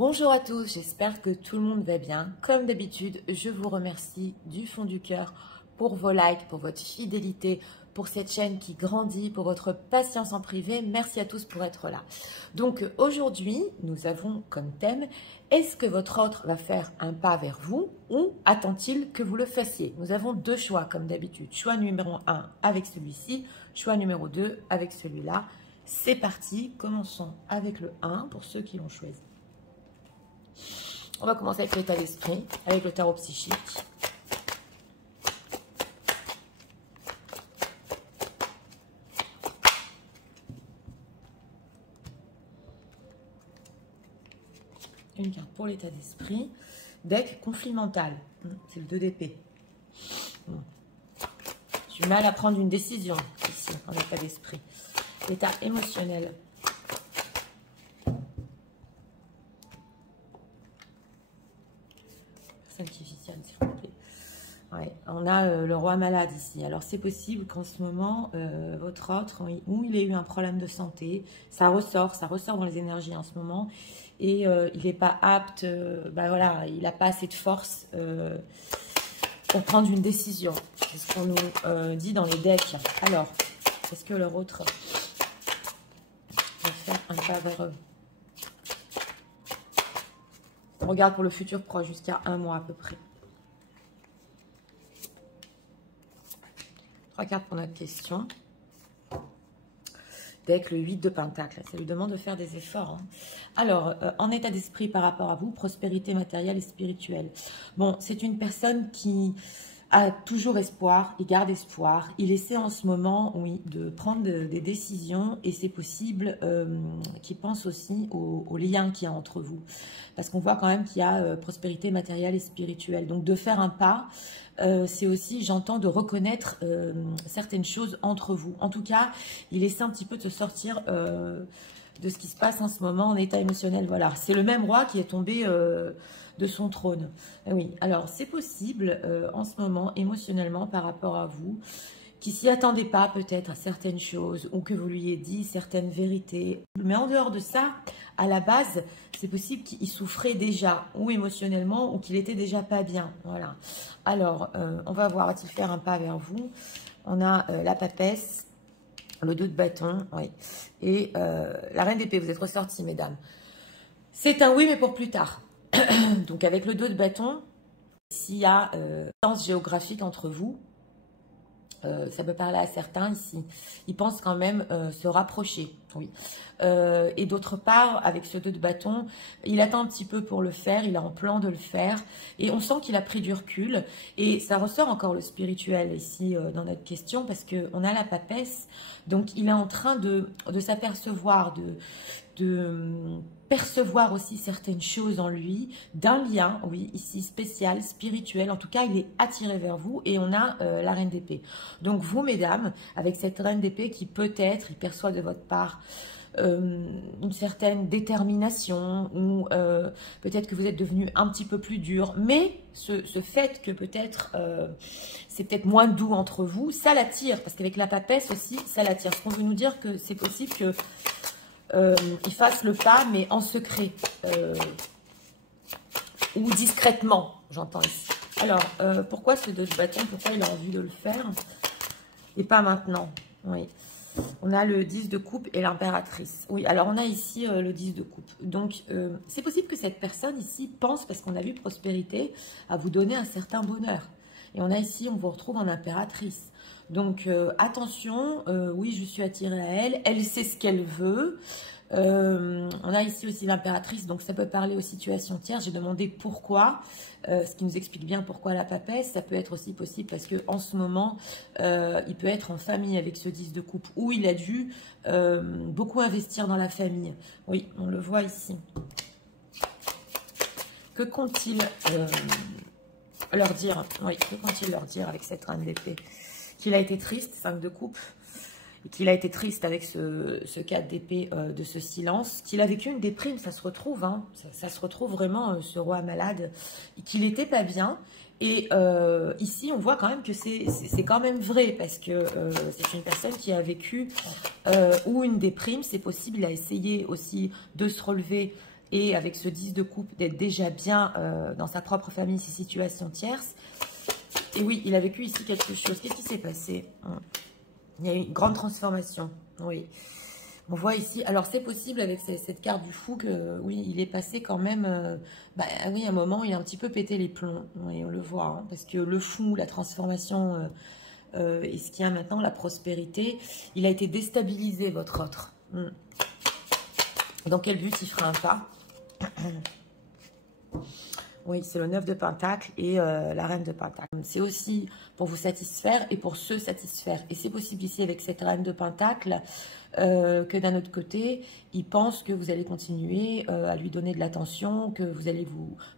Bonjour à tous, j'espère que tout le monde va bien. Comme d'habitude, je vous remercie du fond du cœur pour vos likes, pour votre fidélité, pour cette chaîne qui grandit, pour votre patience en privé. Merci à tous pour être là. Donc aujourd'hui, nous avons comme thème, est-ce que votre autre va faire un pas vers vous ou attend-il que vous le fassiez? Nous avons deux choix comme d'habitude. Choix numéro 1 avec celui-ci, choix numéro 2 avec celui-là. C'est parti, commençons avec le 1 pour ceux qui l'ont choisi. On va commencer avec l'état d'esprit, avec le tarot psychique. Une carte pour l'état d'esprit. Deck conflit mental. C'est le 2 d'épée. J'ai du mal à prendre une décision ici, en état d'esprit. L'état émotionnel. Artificielle, s'il vous plaît. Ouais, on a le roi malade ici. Alors c'est possible qu'en ce moment, votre autre, ou il ait eu un problème de santé, ça ressort dans les énergies en ce moment, et il n'est pas apte, voilà, il n'a pas assez de force pour prendre une décision. C'est ce qu'on nous dit dans les decks. Alors, est-ce que leur autre va faire un pas vers eux? On regarde pour le futur proche, jusqu'à 1 mois à peu près. 3 cartes pour notre question. Deck le 8 de Pentacle, ça lui demande de faire des efforts. Hein. Alors, en état d'esprit par rapport à vous, prospérité matérielle et spirituelle. Bon, c'est une personne qui a toujours espoir, il garde espoir. Il essaie en ce moment, oui, de prendre des décisions et c'est possible qu'il pense aussi aux liens qu'il y a entre vous. Parce qu'on voit quand même qu'il y a prospérité matérielle et spirituelle. Donc, de faire un pas, c'est aussi, j'entends, de reconnaître certaines choses entre vous. En tout cas, il essaie un petit peu de se sortir de ce qui se passe en ce moment en état émotionnel. Voilà, c'est le même roi qui est tombé de son trône. Oui, alors c'est possible en ce moment, émotionnellement, par rapport à vous, qui s'y attendait pas peut-être à certaines choses ou que vous lui ayez dit certaines vérités. Mais en dehors de ça, à la base, c'est possible qu'il souffrait déjà ou émotionnellement ou qu'il était déjà pas bien. Voilà. Alors, on va voir, va-t-il faire un pas vers vous? On a la papesse, le 2 de bâton, oui, et la reine d'épée. Vous êtes ressortis, mesdames. C'est un oui, mais pour plus tard. Donc, avec le 2 de bâton, s'il y a distance géographique entre vous, ça peut parler à certains ici. Ils pensent quand même se rapprocher, oui. Et d'autre part, avec ce 2 de bâton, il attend un petit peu pour le faire, il a en plan de le faire. Et on sent qu'il a pris du recul. Et ça ressort encore le spirituel ici dans notre question, parce qu'on a la papesse. Donc, il est en train de s'apercevoir, de percevoir aussi certaines choses en lui, d'un lien, oui, ici spécial, spirituel. En tout cas, il est attiré vers vous et on a la reine d'épée. Donc vous, mesdames, avec cette reine d'épée qui peut-être, il perçoit de votre part une certaine détermination ou peut-être que vous êtes devenu un petit peu plus dur, mais ce fait que peut-être c'est peut-être moins doux entre vous, ça l'attire, parce qu'avec la papesse aussi, ça l'attire. Ce qu'on veut nous dire que c'est possible que il fasse le pas, mais en secret ou discrètement, j'entends ici. Alors, pourquoi ce 2 de bâton? Pourquoi il a envie de le faire et pas maintenant? Oui. On a le 10 de coupe et l'impératrice. Oui, alors on a ici le 10 de coupe. Donc, c'est possible que cette personne ici pense, parce qu'on a vu prospérité, à vous donner un certain bonheur. Et on a ici, on vous retrouve en impératrice. Donc, attention, oui, je suis attirée à elle. Elle sait ce qu'elle veut. On a ici aussi l'impératrice, donc ça peut parler aux situations tierces. J'ai demandé pourquoi, ce qui nous explique bien pourquoi la papesse. Ça peut être aussi possible parce qu'en ce moment, il peut être en famille avec ce 10 de coupe, où il a dû beaucoup investir dans la famille. Oui, on le voit ici. Que compte-t-il leur dire? Oui, que compte-t-il leur dire avec cette reine d'épée? Qu'il a été triste, 5 de coupe, et qu'il a été triste avec ce 4 d'épée de ce silence, qu'il a vécu une déprime, ça se retrouve, hein, ça se retrouve vraiment, ce roi malade, qu'il n'était pas bien. Et ici, on voit quand même que c'est quand même vrai, parce que c'est une personne qui a vécu ou une déprime, c'est possible, il a essayé aussi de se relever et avec ce 10 de coupe, d'être déjà bien dans sa propre famille, ses situations tierces. Et oui, il a vécu ici quelque chose. Qu'est-ce qui s'est passé? Il y a eu une grande transformation. Oui. On voit ici, alors c'est possible avec cette carte du fou que, oui, il est passé quand même, oui, à un moment, il a un petit peu pété les plombs. Oui, on le voit, hein, parce que le fou, la transformation, et ce qu'il y a maintenant, la prospérité, il a été déstabilisé, votre autre. Dans quel but il fera un pas? Oui, c'est le 9 de Pentacle et la Reine de Pentacle. C'est aussi pour vous satisfaire et pour se satisfaire. Et c'est possible ici avec cette Reine de Pentacle que d'un autre côté, il pense que vous allez continuer à lui donner de l'attention, que vous allez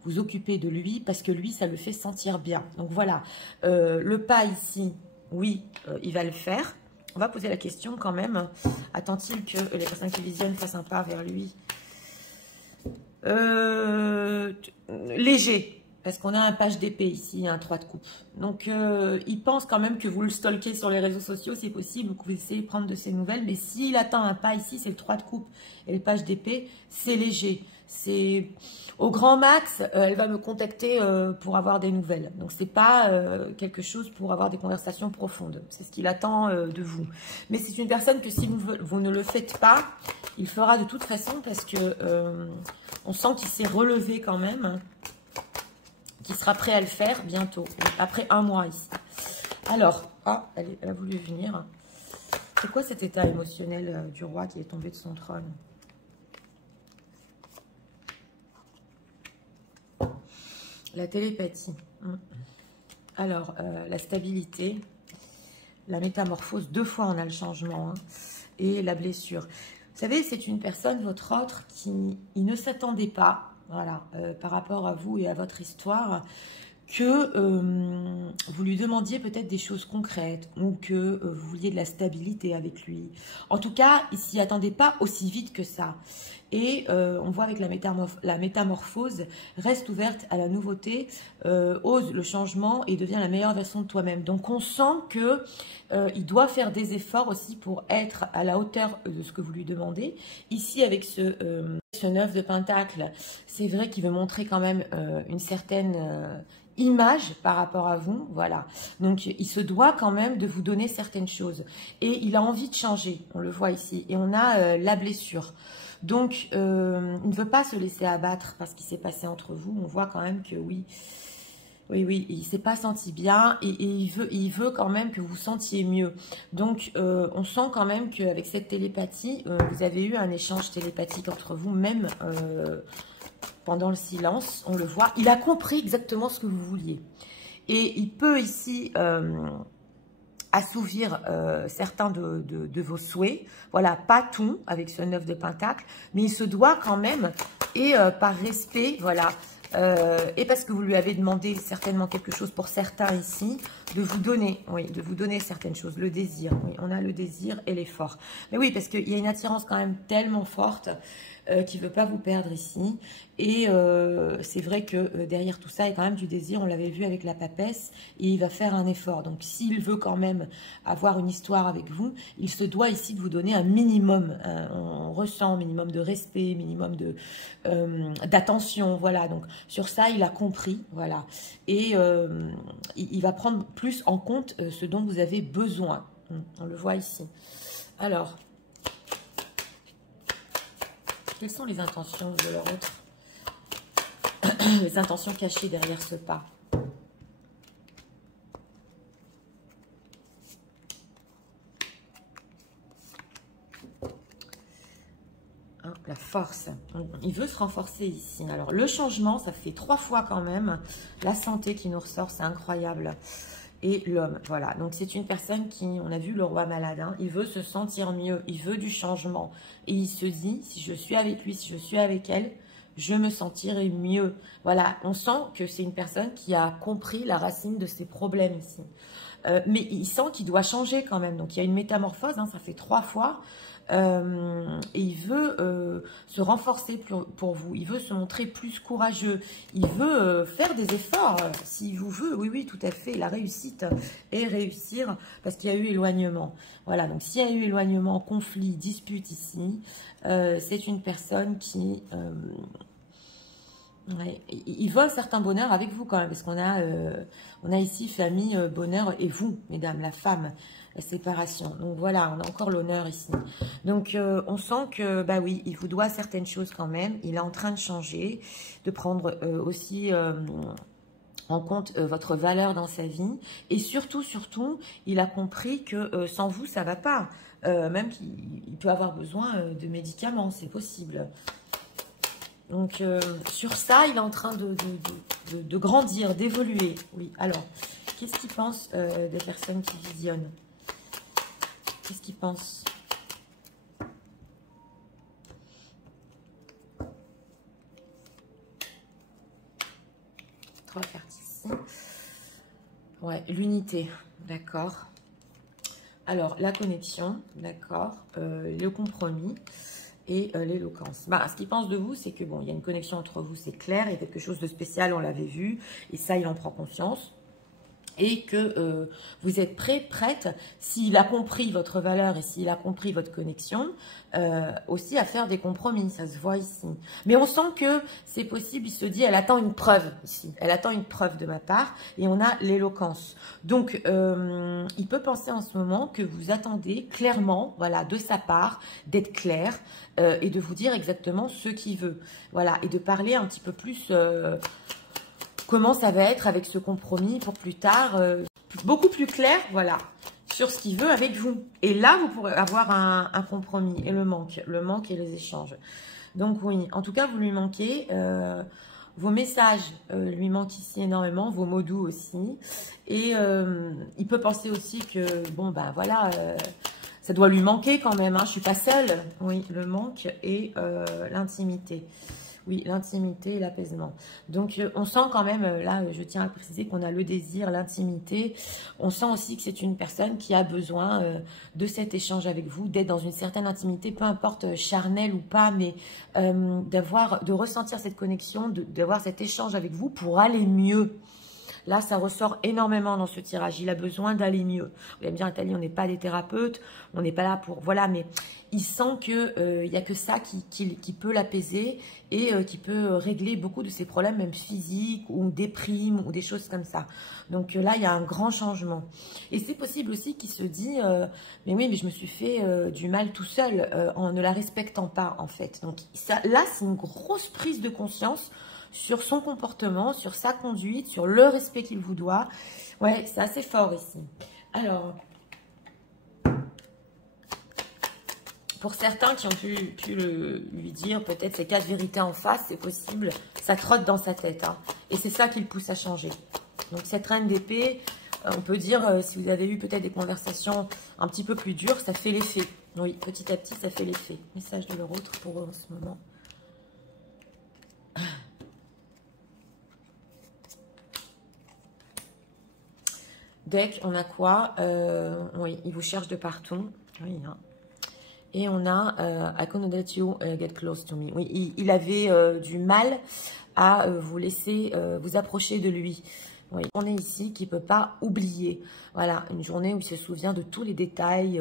vous occuper de lui parce que lui, ça le fait sentir bien. Donc voilà, le pas ici, oui, il va le faire. On va poser la question quand même. Attend-il que les personnes qui visionnent fassent un pas vers lui? Léger, parce qu'on a un page d'épée ici, un 3 de coupe. Donc, il pense quand même que vous le stalkez sur les réseaux sociaux, c'est possible, vous pouvez essayer de prendre de ses nouvelles, mais s'il attend un pas ici, c'est le 3 de coupe et le page d'épée, c'est léger. C'est au grand max, elle va me contacter pour avoir des nouvelles. Donc, c'est pas quelque chose pour avoir des conversations profondes. C'est ce qu'il attend de vous. Mais c'est une personne que si vous ne le faites pas, il fera de toute façon parce que on sent qu'il s'est relevé quand même, qu'il sera prêt à le faire bientôt, après un mois ici. Alors, elle a voulu venir. C'est quoi cet état émotionnel du roi qui est tombé de son trône? La télépathie. Alors, la stabilité, la métamorphose, 2 fois on a le changement, hein, et la blessure. Vous savez, c'est une personne, votre autre, qui il ne s'attendait pas, voilà, par rapport à vous et à votre histoire, que vous lui demandiez peut-être des choses concrètes ou que vous vouliez de la stabilité avec lui. En tout cas, il ne s'y attendait pas aussi vite que ça. Et on voit avec la métamorphose, reste ouverte à la nouveauté, ose le changement et devient la meilleure version de toi-même. Donc on sent que il doit faire des efforts aussi pour être à la hauteur de ce que vous lui demandez. Ici, avec ce 9 de Pentacle, c'est vrai qu'il veut montrer quand même une certaine image par rapport à vous, voilà. Donc, il se doit quand même de vous donner certaines choses. Et il a envie de changer, on le voit ici. Et on a la blessure. Donc, il ne veut pas se laisser abattre par ce qui s'est passé entre vous. On voit quand même que oui, il ne s'est pas senti bien et il veut quand même que vous vous sentiez mieux. Donc, on sent quand même qu'avec cette télépathie, vous avez eu un échange télépathique entre vous, même pendant le silence, on le voit. Il a compris exactement ce que vous vouliez. Et il peut ici assouvir certains de vos souhaits. Voilà, pas tout avec ce 9 de Pentacle, mais il se doit quand même, et par respect, voilà, et parce que vous lui avez demandé certainement quelque chose pour certains ici, de vous donner, oui, de vous donner certaines choses, le désir, oui, on a le désir et l'effort. Mais oui, parce qu'il y a une attirance quand même tellement forte qui ne veut pas vous perdre ici. Et c'est vrai que derrière tout ça, il y a quand même du désir, on l'avait vu avec la papesse, et il va faire un effort. Donc s'il veut quand même avoir une histoire avec vous, il se doit ici de vous donner un minimum, on ressent un minimum de respect, minimum d'attention, voilà. Donc sur ça, il a compris, voilà. Et il va prendre plus en compte ce dont vous avez besoin. On le voit ici. Alors, quelles sont les intentions de leur autre? Les intentions cachées derrière ce pas. Hein, la force. Il veut se renforcer ici. Alors, le changement, ça fait 3 fois quand même. La santé qui nous ressort, c'est incroyable. Et l'homme, voilà. Donc, c'est une personne qui, on a vu le roi malade, hein, il veut se sentir mieux, il veut du changement. Et il se dit, si je suis avec lui, si je suis avec elle, je me sentirai mieux. Voilà, on sent que c'est une personne qui a compris la racine de ses problèmes ici. Mais il sent qu'il doit changer quand même. Donc, il y a une métamorphose, hein, ça fait 3 fois. et il veut se renforcer pour vous, il veut se montrer plus courageux, il veut faire des efforts, s'il vous veut, oui, oui, tout à fait, la réussite et réussir, parce qu'il y a eu éloignement. Voilà, donc s'il y a eu éloignement, conflit, dispute ici, c'est une personne qui... ouais, il veut un certain bonheur avec vous quand même, parce qu'on a, on a ici famille, bonheur et vous, mesdames, la femme, la séparation. Donc voilà, on a encore l'honneur ici. Donc on sent que, bah oui, il vous doit certaines choses quand même. Il est en train de changer, de prendre aussi en compte votre valeur dans sa vie. Et surtout, surtout, il a compris que sans vous, ça va pas. Même qu'il peut avoir besoin de médicaments, c'est possible. Donc, sur ça, il est en train de grandir, d'évoluer. Oui, alors, qu'est-ce qu'il pense des personnes qui visionnent? Qu'est-ce qu'il pense? Trois cartes ici. Ouais, l'unité, d'accord. Alors, la connexion, d'accord. Le compromis. Et l'éloquence. Bah, ce qu'il pense de vous, c'est que bon, il y a une connexion entre vous, c'est clair, il y a quelque chose de spécial, on l'avait vu, et ça, il en prend conscience. Et que vous êtes prête, s'il a compris votre valeur et s'il a compris votre connexion, aussi à faire des compromis, ça se voit ici. Mais on sent que c'est possible, il se dit, elle attend une preuve ici, elle attend une preuve de ma part, et on a l'éloquence. Donc, il peut penser en ce moment que vous attendez clairement, voilà, de sa part, d'être clair, et de vous dire exactement ce qu'il veut. Voilà, et de parler un petit peu plus... comment ça va être avec ce compromis pour plus tard, beaucoup plus clair, voilà, sur ce qu'il veut avec vous. Et là, vous pourrez avoir un compromis et le manque et les échanges. Donc oui, en tout cas, vous lui manquez, vos messages lui manquent ici énormément, vos mots doux aussi. Et il peut penser aussi que, bon, ben voilà, ça doit lui manquer quand même, hein, je ne suis pas seule. Oui, le manque et l'intimité. Oui, l'intimité et l'apaisement. Donc, on sent quand même, là, je tiens à préciser qu'on a le désir, l'intimité. On sent aussi que c'est une personne qui a besoin de cet échange avec vous, d'être dans une certaine intimité, peu importe charnelle ou pas, mais de ressentir cette connexion, d'avoir cet échange avec vous pour aller mieux. Là, ça ressort énormément dans ce tirage. Il a besoin d'aller mieux. Vous allez me dire, Nathalie, on n'est pas des thérapeutes, on n'est pas là pour... Voilà, mais il sent qu'il n'y a que ça qui peut l'apaiser et qui peut régler beaucoup de ses problèmes, même physiques ou déprimes ou des choses comme ça. Donc là, il y a un grand changement. Et c'est possible aussi qu'il se dit, mais oui, mais je me suis fait du mal tout seul en ne la respectant pas, en fait. Donc ça, là, c'est une grosse prise de conscience sur son comportement, sur sa conduite, sur le respect qu'il vous doit. Ouais, c'est assez fort ici. Alors, pour certains qui ont pu lui dire peut-être ces 4 vérités en face, c'est possible, ça trotte dans sa tête. Hein, et c'est ça qui le pousse à changer. Donc cette reine d'épée, on peut dire, si vous avez eu peut-être des conversations un petit peu plus dures, ça fait l'effet. Oui, petit à petit, ça fait l'effet. Message de leur autre pour eux en ce moment. Deck, on a quoi? Oui, il vous cherche de partout. Oui, hein. Et on a I couldn't let you get close to me. Oui, il avait du mal à vous laisser vous approcher de lui. Oui, on est ici qui ne peut pas oublier. Voilà, une journée où il se souvient de tous les détails.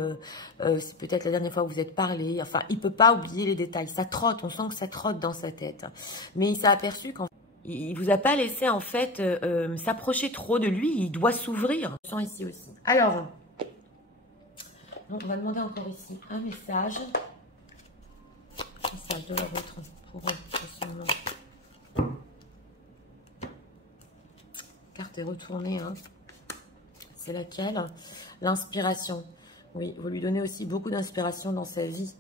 C'est peut-être la dernière fois que vous êtes parlé. Enfin, il ne peut pas oublier les détails. Ça trotte, on sent que ça trotte dans sa tête. Mais il s'est aperçu qu'en il vous a pas laissé en fait s'approcher trop de lui. Il doit s'ouvrir. Je sens ici aussi. Alors, on va demander encore ici un message. Message de la vôtre pour eux en ce moment. Carte est retournée. Hein. C'est laquelle? L'inspiration. Oui, vous lui donnez aussi beaucoup d'inspiration dans sa vie.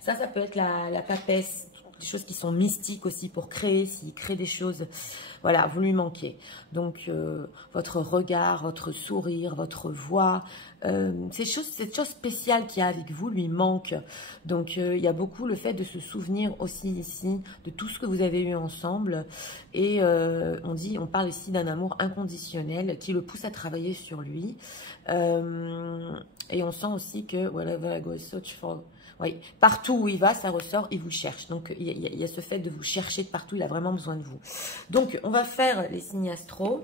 Ça peut être la papesse. Des choses qui sont mystiques aussi pour créer, s'il crée des choses, voilà, vous lui manquez. Donc, votre regard, votre sourire, votre voix, cette chose spéciale qu'il y a avec vous lui manque. Donc, il y a beaucoup le fait de se souvenir aussi ici de tout ce que vous avez eu ensemble. Et on parle ici d'un amour inconditionnel qui le pousse à travailler sur lui. Et on sent aussi que, whatever I go search for... Oui, partout où il va, ça ressort, il vous cherche. Donc, il y a ce fait de vous chercher de partout, il a vraiment besoin de vous. Donc, on va faire les signes astro.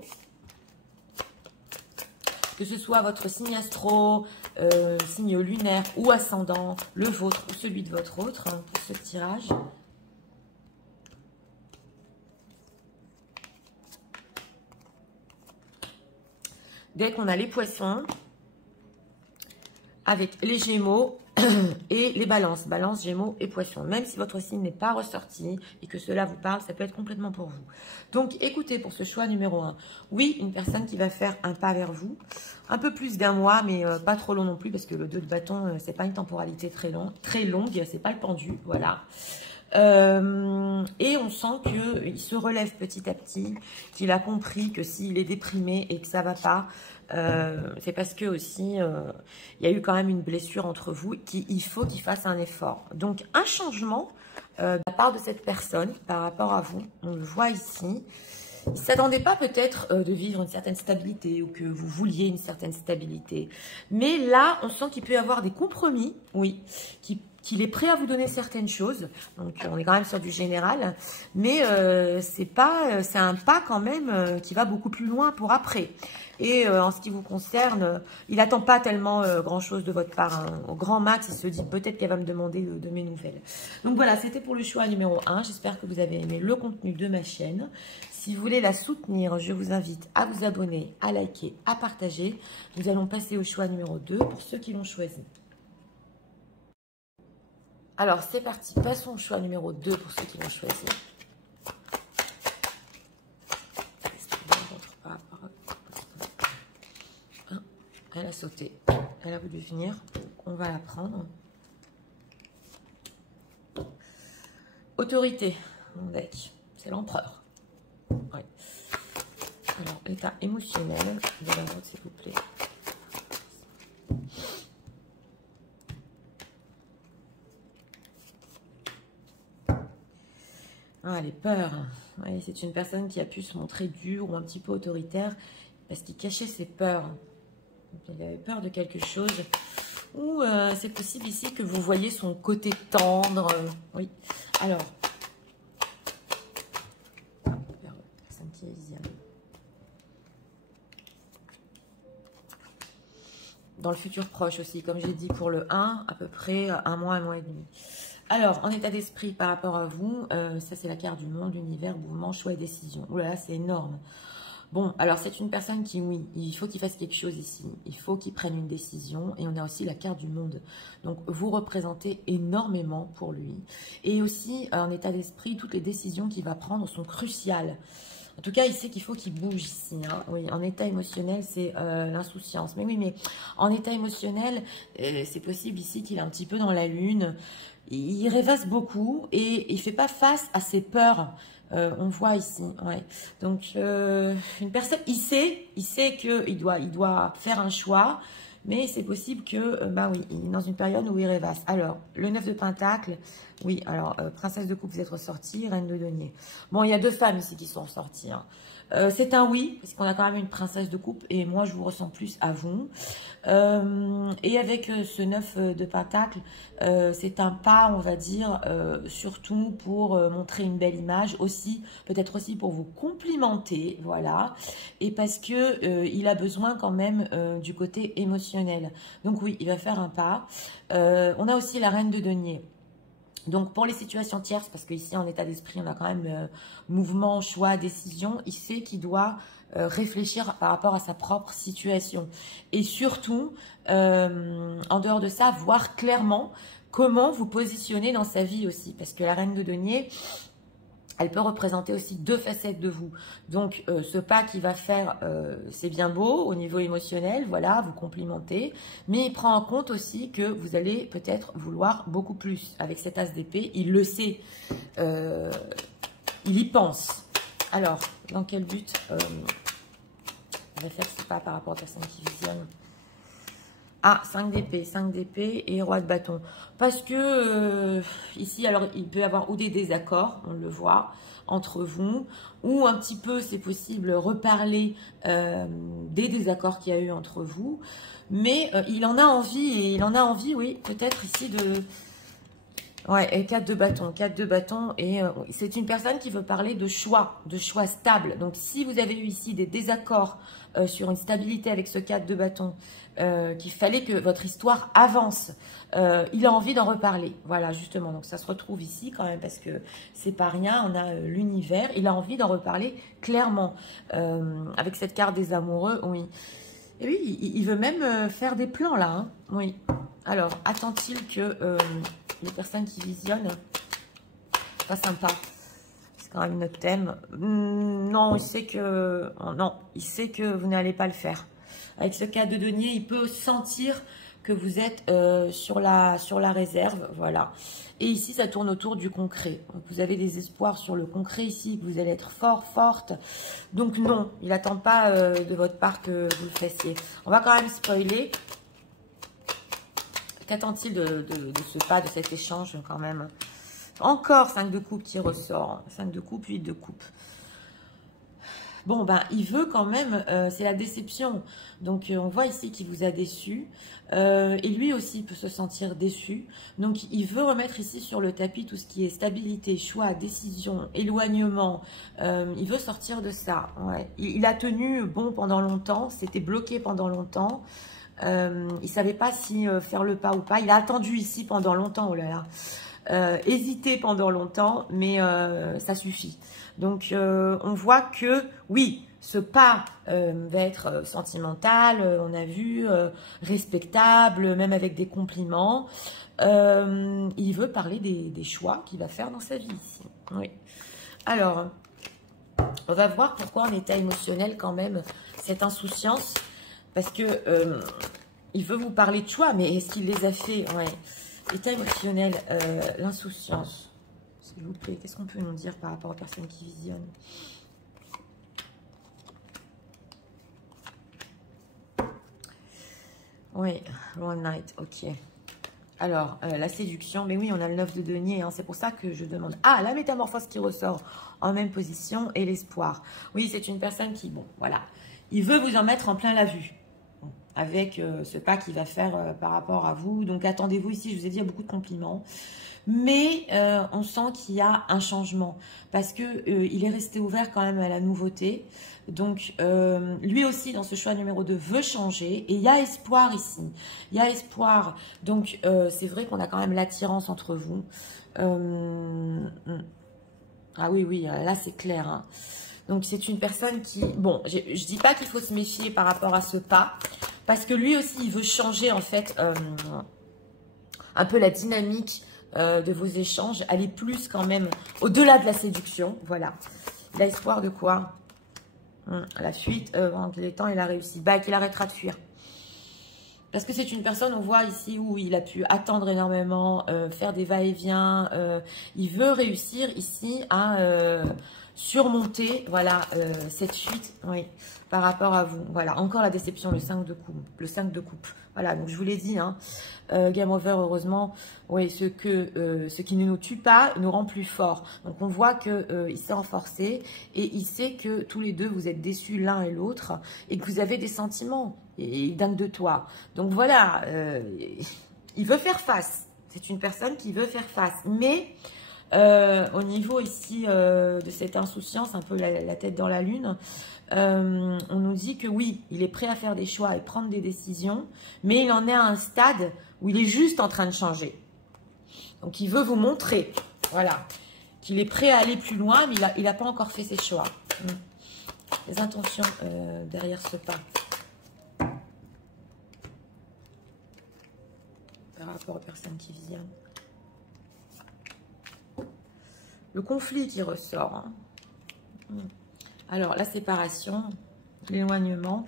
Que ce soit votre signe astro, signe lunaire ou ascendant, le vôtre ou celui de votre autre, hein, pour ce tirage. Dès qu'on a les poissons, avec les gémeaux et les balances. Balance, gémeaux et poissons. Même si votre signe n'est pas ressorti et que cela vous parle, ça peut être complètement pour vous. Donc, écoutez pour ce choix numéro 1. Oui, une personne qui va faire un pas vers vous. Un peu plus d'un mois, mais pas trop long non plus, parce que le 2 de bâton, c'est pas une temporalité très longue. C'est pas le pendu, voilà. Et on sent qu'il se relève petit à petit, qu'il a compris que s'il est déprimé et que ça va pas, c'est parce que aussi il y a eu quand même une blessure entre vous, qu'il faut qu'il fasse un effort. Donc un changement de la part de cette personne par rapport à vous, on le voit ici. Il ne s'attendait pas peut-être de vivre une certaine stabilité ou que vous vouliez une certaine stabilité. Mais là, on sent qu'il peut y avoir des compromis, oui, qu'il est prêt à vous donner certaines choses. Donc, on est quand même sur du général. Mais c'est un pas quand même qui va beaucoup plus loin pour après. Et en ce qui vous concerne, il n'attend pas tellement grand-chose de votre part. Hein. Au grand max, il se dit peut-être qu'elle va me demander de mes nouvelles. Donc voilà, c'était pour le choix numéro 1. J'espère que vous avez aimé le contenu de ma chaîne. Si vous voulez la soutenir, je vous invite à vous abonner, à liker, à partager. Nous allons passer au choix numéro 2 pour ceux qui l'ont choisi. Alors, c'est parti. Passons au choix numéro 2 pour ceux qui l'ont choisi. Elle a sauté. Elle a voulu venir. On va la prendre. Autorité. Mon deck. C'est l'empereur. Oui. Alors, l'état émotionnel de la vôtre, s'il vous plaît. Ah, les peurs. Oui, c'est une personne qui a pu se montrer dure ou un petit peu autoritaire parce qu'il cachait ses peurs. Il avait peur de quelque chose. Ou c'est possible ici que vous voyez son côté tendre. Oui. Alors. Personne qui est ici. Dans le futur proche aussi, comme j'ai dit pour le 1, à peu près un mois et demi. Alors, en état d'esprit par rapport à vous, ça c'est la carte du monde, l'univers, mouvement, choix et décision. Ouh là là, c'est énorme. Bon, alors c'est une personne qui, oui, il faut qu'il fasse quelque chose ici. Il faut qu'il prenne une décision. Et on a aussi la carte du monde. Donc, vous représentez énormément pour lui. Et aussi, en état d'esprit, toutes les décisions qu'il va prendre sont cruciales. En tout cas, il sait qu'il faut qu'il bouge ici. Hein. Oui, en état émotionnel, c'est l'insouciance. Mais oui, mais en état émotionnel, c'est possible ici qu'il est un petit peu dans la lune. Il rêvasse beaucoup et il ne fait pas face à ses peurs. On voit ici. Ouais. Donc, une personne, il sait qu'il doit faire un choix. Mais c'est possible que, bah oui, il est dans une période où il rêvasse. Alors, le 9 de Pentacle, oui, alors, princesse de coupe, vous êtes ressortie, reine de denier. Bon, il y a 2 femmes ici qui sont ressorties. Hein. C'est un oui, parce qu'on a quand même une princesse de coupe, et moi, je vous ressens plus à vous. Et avec ce 9 de Pentacle, c'est un pas, on va dire, surtout pour montrer une belle image, aussi, peut-être aussi pour vous complimenter, voilà, et parce que il a besoin quand même du côté émotionnel. Donc oui, il va faire un pas. On a aussi la reine de denier. Donc, pour les situations tierces, parce qu'ici, en état d'esprit, on a quand même mouvement, choix, décision, il sait qu'il doit réfléchir par rapport à sa propre situation. Et surtout, en dehors de ça, voir clairement comment vous positionnez dans sa vie aussi. Parce que la reine de denier, elle peut représenter aussi 2 facettes de vous. Donc, ce pas qu'il va faire, c'est bien beau au niveau émotionnel, voilà, vous complimentez. Mais il prend en compte aussi que vous allez peut-être vouloir beaucoup plus. Avec cet as d'épée, il le sait. Il y pense. Alors, dans quel but on va faire ce pas par rapport aux personnes qui visionnent? Ah, 5 d'épée et roi de bâton. Parce que ici, alors, il peut y avoir ou des désaccords, on le voit, entre vous, ou un petit peu, c'est possible, reparler des désaccords qu'il y a eu entre vous. Mais il en a envie, et il en a envie, oui, peut-être ici Ouais, et 4 de bâton, 4 de bâton, et c'est une personne qui veut parler de choix stable. Donc, si vous avez eu ici des désaccords sur une stabilité avec ce 4 de bâton, qu'il fallait que votre histoire avance, il a envie d'en reparler. Voilà, justement, donc ça se retrouve ici quand même, parce que c'est pas rien, on a l'univers, il a envie d'en reparler clairement. Avec cette carte des amoureux, oui. Et oui, il veut même faire des plans là, hein, oui. Alors, attend-il que les personnes qui visionnent, c'est pas sympa, c'est quand même notre thème. Non, il sait que non, il sait que vous n'allez pas le faire. Avec ce cas de denier, il peut sentir que vous êtes sur la réserve, voilà. Et ici, ça tourne autour du concret. Donc, vous avez des espoirs sur le concret ici, que vous allez être fort, forte. Donc non, il n'attend pas de votre part que vous le fassiez. On va quand même spoiler. Qu'attend-il de ce pas, de cet échange quand même? Encore 5 de coupe qui ressort. 5 de coupe, 8 de coupe. Bon, ben, il veut quand même, c'est la déception. Donc, on voit ici qu'il vous a déçu. Et lui aussi peut se sentir déçu. Donc, il veut remettre ici sur le tapis tout ce qui est stabilité, choix, décision, éloignement. Il veut sortir de ça. Ouais. Il a tenu bon pendant longtemps. C'était bloqué pendant longtemps. Il ne savait pas si faire le pas ou pas. Il a attendu ici pendant longtemps. Oh là là. Hésité pendant longtemps, mais ça suffit. Donc, on voit que, oui, ce pas va être sentimental, on a vu, respectable, même avec des compliments. Il veut parler des choix qu'il va faire dans sa vie ici. Oui. Alors, on va voir pourquoi en état émotionnel, quand même, cette insouciance. Parce que il veut vous parler de choix, mais est-ce qu'il les a fait? Ouais. État émotionnel, l'insouciance. S'il vous plaît, qu'est-ce qu'on peut nous dire par rapport aux personnes qui visionnent? Oui, One Night, ok. Alors, la séduction, mais oui, on a le 9 de denier, hein, c'est pour ça que je demande. Ah, la métamorphose qui ressort en même position et l'espoir. Oui, c'est une personne qui, bon, voilà, il veut vous en mettre en plein la vue. Avec ce pas qu'il va faire par rapport à vous. Donc, attendez-vous ici, je vous ai dit, il y a beaucoup de compliments. Mais on sent qu'il y a un changement parce que il est resté ouvert quand même à la nouveauté. Donc, lui aussi, dans ce choix numéro 2, veut changer. Et il y a espoir ici. Il y a espoir. Donc, c'est vrai qu'on a quand même l'attirance entre vous. Ah oui, oui, là, c'est clair. Hein. Donc, c'est une personne qui... Bon, je ne dis pas qu'il faut se méfier par rapport à ce pas. Parce que lui aussi, il veut changer, en fait, un peu la dynamique de vos échanges. Aller plus, quand même, au-delà de la séduction. Voilà. Il a espoir de quoi? La fuite, en quel temps il a réussi? Bah, qu'il arrêtera de fuir. Parce que c'est une personne, on voit ici, où il a pu attendre énormément, faire des va-et-vient. Il veut réussir ici à surmonter, voilà, cette fuite, oui, par rapport à vous. Voilà, encore la déception, le 5 de coupe. Le 5 de coupe. Voilà, donc je vous l'ai dit, hein, game over, heureusement. Oui, ce qui ne nous tue pas nous rend plus forts. Donc on voit qu'il s'est renforcé et il sait que tous les deux, vous êtes déçus l'un et l'autre et que vous avez des sentiments. Et il dingue de toi. Donc voilà, il veut faire face. C'est une personne qui veut faire face. Mais au niveau ici de cette insouciance, un peu la tête dans la lune, on nous dit que oui, il est prêt à faire des choix et prendre des décisions, mais il en est à un stade où il est juste en train de changer. Donc il veut vous montrer, voilà, qu'il est prêt à aller plus loin, mais il n'a pas encore fait ses choix. Les intentions derrière ce pas. Par rapport aux personnes qui visionnent. Le conflit qui ressort. Hein. Alors, la séparation, l'éloignement,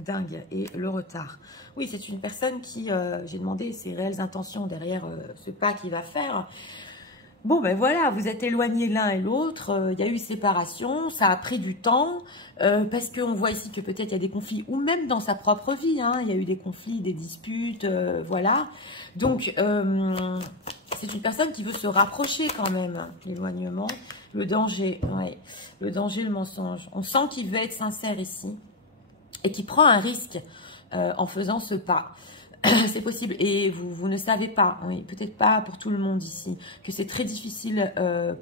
dingue, et le retard. Oui, c'est une personne qui, j'ai demandé ses réelles intentions derrière ce pas qu'il va faire. Bon, ben voilà, vous êtes éloignés l'un et l'autre, il y a eu séparation, ça a pris du temps, parce qu'on voit ici que peut-être il y a des conflits, ou même dans sa propre vie, hein, il y a eu des conflits, des disputes, voilà. Donc, c'est une personne qui veut se rapprocher quand même, l'éloignement, le danger, ouais, le danger, le mensonge. On sent qu'il veut être sincère ici, et qu'il prend un risque en faisant ce pas. C'est possible. Et vous ne savez pas, oui, peut-être pas pour tout le monde ici, que c'est très difficile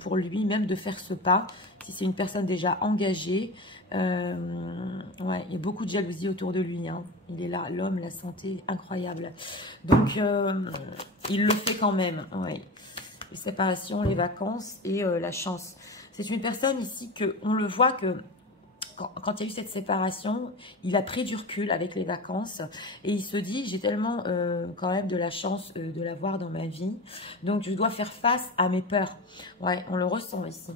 pour lui même de faire ce pas. Si c'est une personne déjà engagée, ouais, il y a beaucoup de jalousie autour de lui. Hein. Il est là, l'homme, la santé, incroyable. Donc, il le fait quand même. Ouais. Les séparations, les vacances et la chance. C'est une personne ici que on le voit que quand il y a eu cette séparation, il a pris du recul avec les vacances et il se dit, j'ai tellement quand même de la chance de l'avoir dans ma vie, donc je dois faire face à mes peurs. Ouais, on le ressent ici.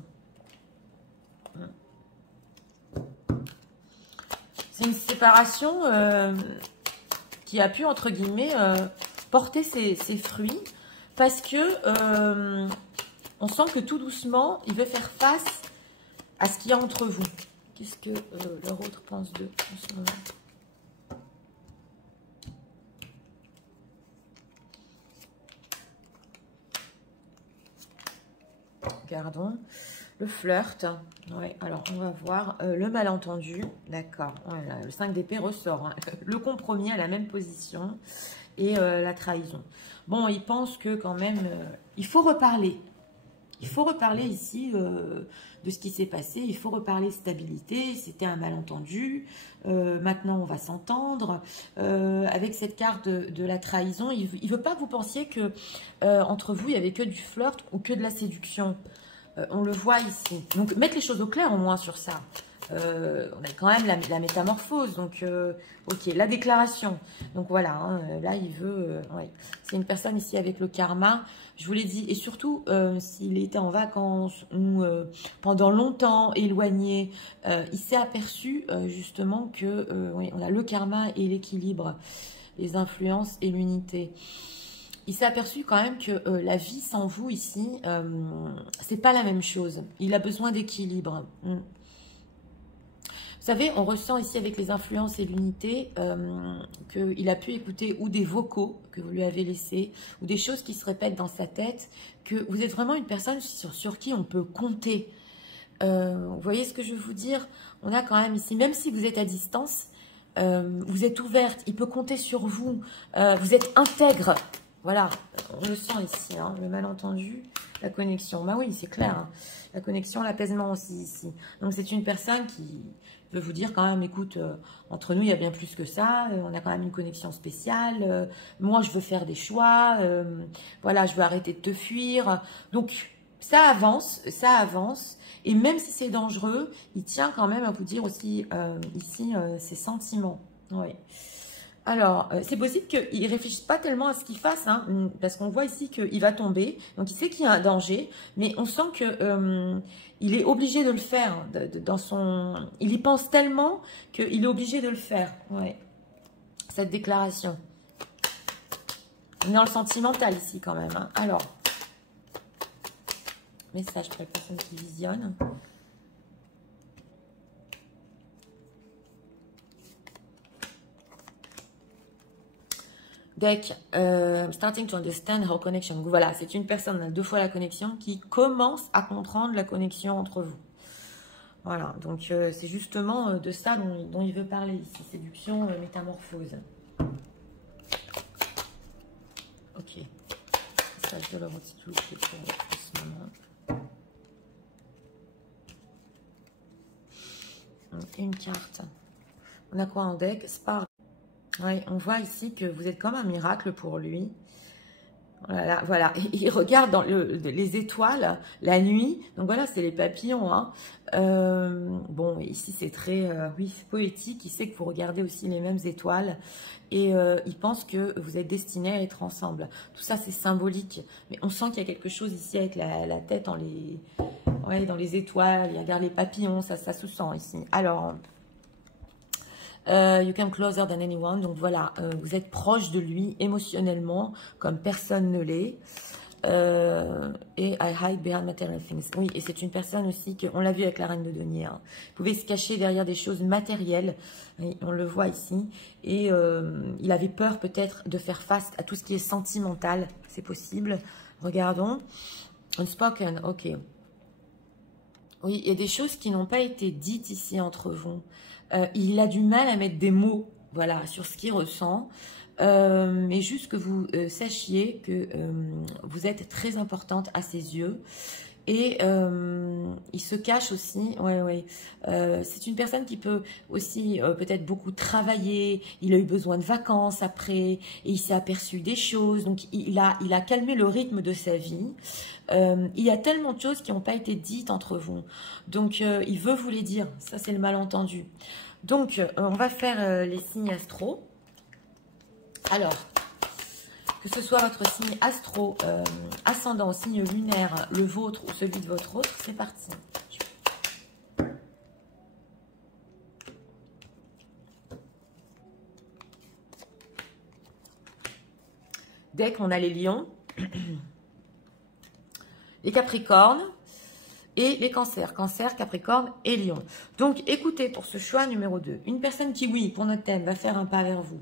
C'est une séparation qui a pu, entre guillemets, porter ses fruits parce que on sent que tout doucement, il veut faire face à ce qu'il y a entre vous. Qu'est-ce que leur autre pense d'eux en ce moment? Regardons. Le flirt. Ouais, alors on va voir. Le malentendu. D'accord. Voilà, le 5 d'épée ressort. Hein. Le compromis à la même position. Et la trahison. Bon, il pense que quand même, il faut reparler. Il faut reparler ici de ce qui s'est passé. Il faut reparler stabilité. C'était un malentendu. Maintenant, on va s'entendre. Avec cette carte de la trahison, il ne veut pas que vous pensiez que entre vous, il n'y avait que du flirt ou que de la séduction. On le voit ici. Donc, mettre les choses au clair au moins sur ça. On a quand même la métamorphose. Donc, ok, la déclaration. Donc, voilà. Hein, là, il veut... ouais. C'est une personne ici avec le karma. Je vous l'ai dit. Et surtout, s'il était en vacances ou pendant longtemps éloigné, il s'est aperçu justement que oui, on a le karma et l'équilibre, les influences et l'unité. Il s'est aperçu quand même que la vie sans vous ici, c'est pas la même chose. Il a besoin d'équilibre. Vous savez, on ressent ici avec les influences et l'unité qu'il a pu écouter ou des vocaux que vous lui avez laissés, ou des choses qui se répètent dans sa tête, que vous êtes vraiment une personne sur qui on peut compter. Vous voyez ce que je veux vous dire? On a quand même ici, même si vous êtes à distance, vous êtes ouverte, il peut compter sur vous, vous êtes intègre. Voilà, on le sent ici, hein, le malentendu, la connexion. Bah oui, c'est clair, hein, la connexion, l'apaisement aussi ici. Donc c'est une personne qui veut vous dire quand même, écoute, entre nous, il y a bien plus que ça, on a quand même une connexion spéciale, moi je veux faire des choix, voilà, je veux arrêter de te fuir. Donc ça avance, et même si c'est dangereux, il tient quand même à vous dire aussi ici ses sentiments. Oui. Alors, c'est possible qu'il ne réfléchisse pas tellement à ce qu'il fasse, hein, parce qu'on voit ici qu'il va tomber, donc il sait qu'il y a un danger, mais on sent que il est obligé de le faire, dans son... Il y pense tellement qu'il est obligé de le faire, ouais, cette déclaration. On est dans le sentimental ici quand même, hein. Alors, message pour les personnes qui visionnent. Deck, starting to understand how connection. Voilà, c'est une personne, on a 2 fois la connexion, qui commence à comprendre la connexion entre vous. Voilà, donc c'est justement de ça dont il veut parler ici. Séduction, métamorphose. Ok. Ça, je dois le retirer pour ce moment. Une carte. On a quoi en deck? Spark. Ouais, on voit ici que vous êtes comme un miracle pour lui. Voilà, voilà. Et il regarde dans les étoiles la nuit. Donc voilà, c'est les papillons. Hein. Bon, ici c'est très oui, poétique. Il sait que vous regardez aussi les mêmes étoiles. Et il pense que vous êtes destinés à être ensemble. Tout ça, c'est symbolique. Mais on sent qu'il y a quelque chose ici avec la tête dans les étoiles. Il regarde les papillons, ça se sent ici. Alors... you come closer than anyone. Donc voilà, vous êtes proche de lui émotionnellement, comme personne ne l'est. Et I hide behind material things. Oui, et c'est une personne aussi que, on l'a vu avec la reine de denier. Hein. Vous pouvez se cacher derrière des choses matérielles. Oui, on le voit ici. Et il avait peur peut-être de faire face à tout ce qui est sentimental. C'est possible. Regardons. Unspoken, ok. Oui, il y a des choses qui n'ont pas été dites ici entre vous. Il a du mal à mettre des mots, voilà, sur ce qu'il ressent. mais juste que vous sachiez que vous êtes très importante à ses yeux. Et il se cache aussi, c'est une personne qui peut aussi peut-être beaucoup travailler, il a eu besoin de vacances après, et il s'est aperçu des choses, donc il a calmé le rythme de sa vie. Il y a tellement de choses qui n'ont pas été dites entre vous, donc il veut vous les dire, ça c'est le malentendu. Donc on va faire les signes astro. Alors, que ce soit votre signe astro, ascendant, signe lunaire, le vôtre ou celui de votre autre, c'est parti. Deck, on a les lions, les capricornes et les cancers. Cancer, capricorne et lion. Donc, écoutez, pour ce choix numéro 2, une personne qui, oui, pour notre thème, va faire un pas vers vous.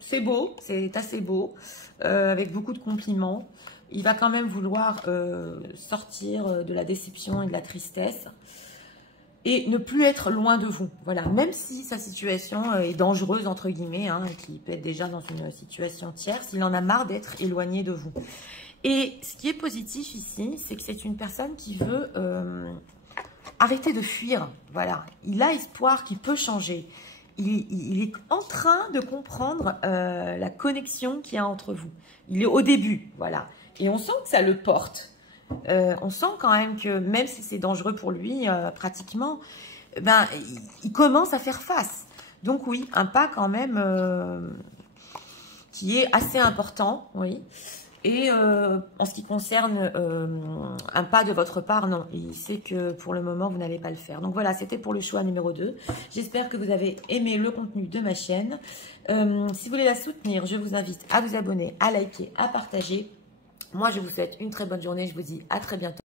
C'est beau, c'est assez beau, avec beaucoup de compliments. Il va quand même vouloir sortir de la déception et de la tristesse et ne plus être loin de vous. Voilà, même si sa situation est dangereuse, entre guillemets, hein, qui peut être déjà dans une situation tierce, il en a marre d'être éloigné de vous. Et ce qui est positif ici, c'est que c'est une personne qui veut arrêter de fuir. Voilà, il a espoir qu'il peut changer. Il est en train de comprendre la connexion qu'il y a entre vous. Il est au début, voilà. Et on sent que ça le porte. On sent quand même que, même si c'est dangereux pour lui, pratiquement, ben, il commence à faire face. Donc oui, un pas quand même qui est assez important, oui. Et en ce qui concerne un pas de votre part, non. Il sait que pour le moment, vous n'allez pas le faire. Donc voilà, c'était pour le choix numéro 2. J'espère que vous avez aimé le contenu de ma chaîne. Si vous voulez la soutenir, je vous invite à vous abonner, à liker, à partager. Moi, je vous souhaite une très bonne journée. Je vous dis à très bientôt.